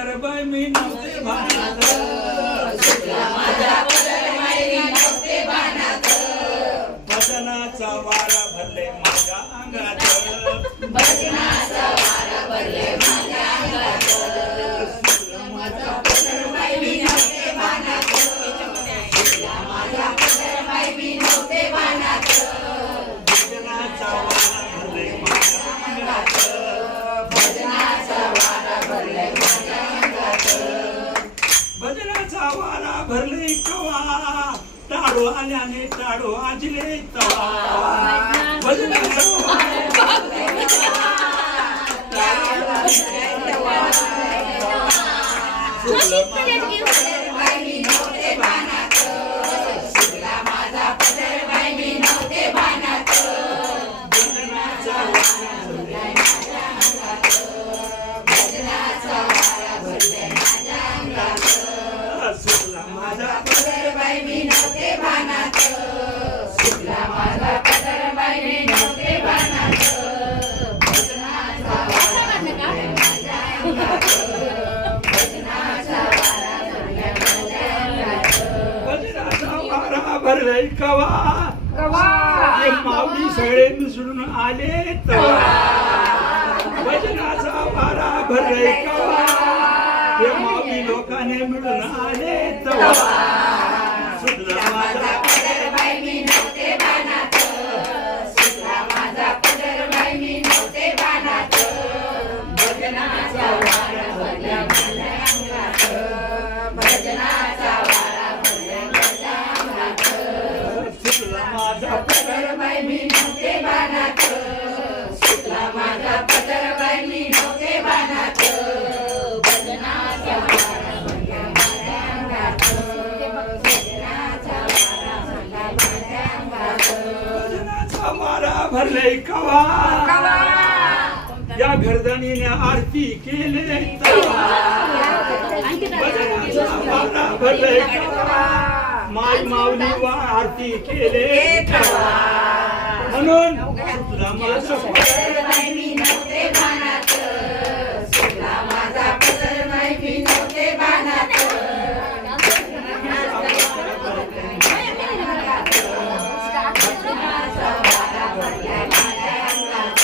बाई मी नव्हते भानात, माझ्या पदरबाई नव्हते भानात, भजनाचा वारा भरले माझ्या अंगात, भजनाचा वारा भरले माझ्या अंगात, माझ्या पदरबाई नव्हते भानात, माझ्या पदरबाई नव्हते भानात, भजनाचा वारा भरले माझ्या अंगात, भजनाचा वारा भरले माझ्या अंगात, भजनाचा वारा भरले कवा, टाळो आल्याने टाळो आजले तवा, भजनाचा वारा पदरबाई नव्हते भानात, सुटला माझा पदरबाई नव्हते भानात, भजनाचा वारा भरले माझ्या अंगात, भजनाचा वारा भरले माझ्या अंगात, सुटला माझा पदरबाई नव्हते भानात, सुटला माझा पदरबाई नव्हते भानात, भजनाचा वारा भरले माझ्या अंगात, भजनाचा वारा भरले माझ्या अंगात, भजनाचा वारा भरले कवा, हे माऊली सगळे मिसळून आले तवा, भजनाचा वारा भरले कवा, हे माऊली लोकांनी मिळून आले तवा, सुटला माझा पदरबाई नव्हते भानात, सुटला माझा पदरबाई नव्हते भानात, भजनाचा वारा भरले माझ्या अंगात, भजनाचा वारा भरले माझ्या अंगात, सुटला माझा पदरबाई नव्हते भानात, सुटला माझा पदरबाई नव्हते भानात, भजनाचा वारा भरले माझ्या अंगात, भजनाचा वारा भरले माझ्या अंगात, भजनाचा वारा भरले कवा, या गर्दनीने आरती केले तवा, भजनाचा वारा भरले कवा, माय माऊली वा आरती केले तवा, म्हणून सुटला माझा पदरबाई नव्हते भानात, सुटला माझा पदरबाई नव्हते भानात, भजनाचा वारा भरले माझ्या अंगात,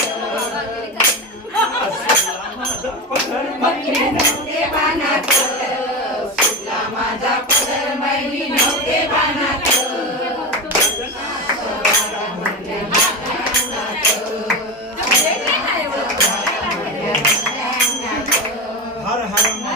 माझा पदर